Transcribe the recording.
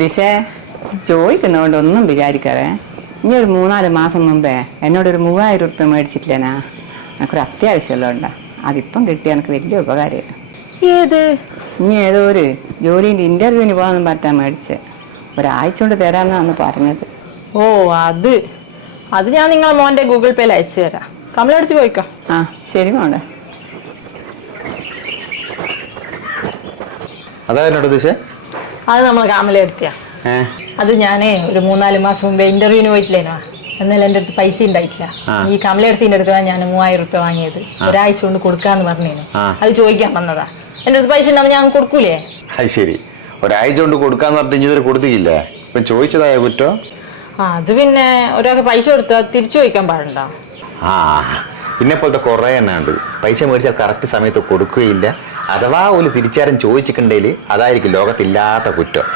ദിശേ ചോദിക്കുന്നതുകൊണ്ട് ഒന്നും വിചാരിക്കാതെ. ഇനി ഒരു 3-4 മാസം മുമ്പേ എന്നോടൊരു 3000 ഉറുപ്പ്യ മേടിച്ചിട്ടില്ലേനാ? എനിക്കൊരു അത്യാവശ്യമുള്ളതുകൊണ്ടാ. അതിപ്പം കിട്ടിയ എനിക്ക് വലിയ ഉപകാരമായി. ഏത്? ഇനി ഏതോ ഒരു ജോലിൻ്റെ ഇന്റർവ്യൂവിന് പോകാമെന്ന് പറഞ്ഞാൽ മേടിച്ച്. ഒരാഴ്ച കൊണ്ട് തരാമെന്നാണ് പറഞ്ഞത്. ഓ, അത് ഞാൻ നിങ്ങളെ മോന്റെ ഗൂഗിൾ പേയിൽ അയച്ചു തരാം. കമലടുത്ത് പോയിക്കോ. ആ ശരി മോളെ. അതായത് ദിശേ അത് നമ്മൾ കമലെടുത്തിയാ. അത് ഞാനേ ഒരു 3-4 മാസം മുമ്പേ ഇന്റർവ്യൂവിന് പോയിട്ടില്ലേനോ? എന്നാലും എൻ്റെ അടുത്ത് പൈസ ഉണ്ടായിട്ടില്ല. ഈ കമലെടുത്തിന്റെ അടുത്താണ് ഞാൻ 3000 ഉറുപ്പ്യ വാങ്ങിയത്. ഒരാഴ്ച കൊണ്ട് കൊടുക്കാന്ന് പറഞ്ഞേനു. അത് ചോദിക്കാൻ വന്നതാ. എൻ്റെ അടുത്ത് പൈസ ഉണ്ടാവും, ഞാൻ കൊടുക്കൂലേ? അത് ശരി, ഒരാഴ്ച കൊണ്ട് കൊടുക്കാന്ന് പറഞ്ഞിട്ട് ഇതുവരെ കൊടുത്തില്ല. ഇപ്പം ചോദിച്ചതായ കുറ്റോ? അത് പിന്നെ ഒരാൾക്ക് പൈസ കൊടുത്താൽ തിരിച്ചു ചോദിക്കാൻ പാടുണ്ടോ? പിന്നെ പോലത്തെ കുറേ എണ്ണ ഉണ്ട്. പൈസ മേടിച്ചാൽ കറക്റ്റ് സമയത്ത് കൊടുക്കുകയില്ല. അഥവാ ഒരു തിരിച്ചാരം ചോദിച്ചിട്ടുണ്ടെങ്കിൽ അതായിരിക്കും ലോകത്തില്ലാത്ത കുറ്റം.